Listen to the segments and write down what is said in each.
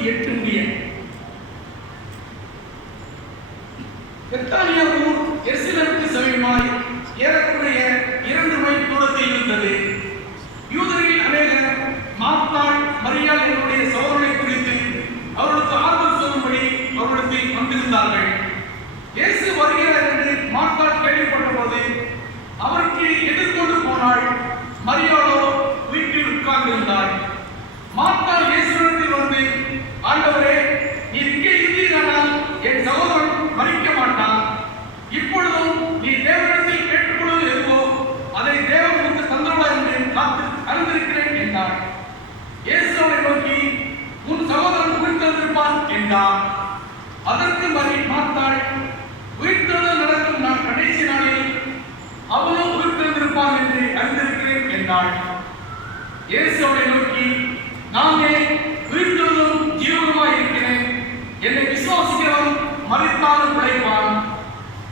38 முடிய. பெத்தானியா ஊர் எருசலேமுக்கு சமீபமாய் ஏறக்குறைய 2 மைல் தூரத்தில் இருந்தது. யூதரில் அநேகர் மார்த்தாள், மரியாள் என்னுடைய சகோதரனை குறித்து அவர்களுக்கு ஆறுதல் சொல்லும்படி அவரிடத்தில் வந்திருந்தார்கள். இயேசு வருகிறார் என்று மார்த்தாள் கேள்விப்பட்டபோது அவருக்கு எதிர்கொண்டு போனாள். மரியாளோ வீட்டில் உட்கார்ந்திருந்தாள். மார்த்தாள் இயேசுவிடத்தில் வந்து, ஆண்டவரே, நீர் இங்கே இருந்தீரானால் என் சகோதரன் மரிக்க மாட்டான். இப்பொழுதும் நீ தேவனிடத்தில் கேட்டுக்கொள்வது எதுவோ அதை தேவன் உனக்கு தந்துள்ளார் என்று காத்து அறிந்திருக்கிறேன் என்றார். இயேசு அவரை நோக்கி, உன் சகோதரன் உயிர்த்தெழுந்திருப்பான் என்றார். அதற்கு மார்த்தாள், உயிர்த்தெழுதல் நடக்கும் நான் கடைசி நாளில் அவனும் உயிர்த்தெழுந்திருப்பான் என்று அறிந்திருக்கிறேன் என்றாள். இயேசு அவரை நோக்கி, நானே உயிர்த்தெழுதலும் ஜீவனுமாய் இருக்கிறேன். என்னை விசுவாசிக்கிறவன் மரித்தாலும் பிழைப்பான்.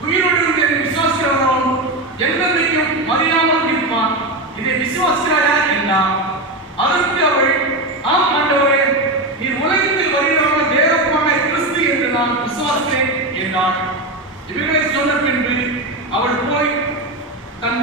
உயிரோடு என்னை விசுவாசிக்கிறவனும் என்றென்றைக்கும் மறியாமல் இருப்பான். இதை விசுவாசிக்கிறாயா என்றார். அதற்கு அவள், ஆம் ஆண்டவரே, நீர் உலகத்தில் வருகிறவன் தேவகுமாரனான கிறிஸ்து என்று நான் விசுவாசிக்கிறேன் என்றார். இவைகளை சொன்ன பின்பு அவள் போய் தன்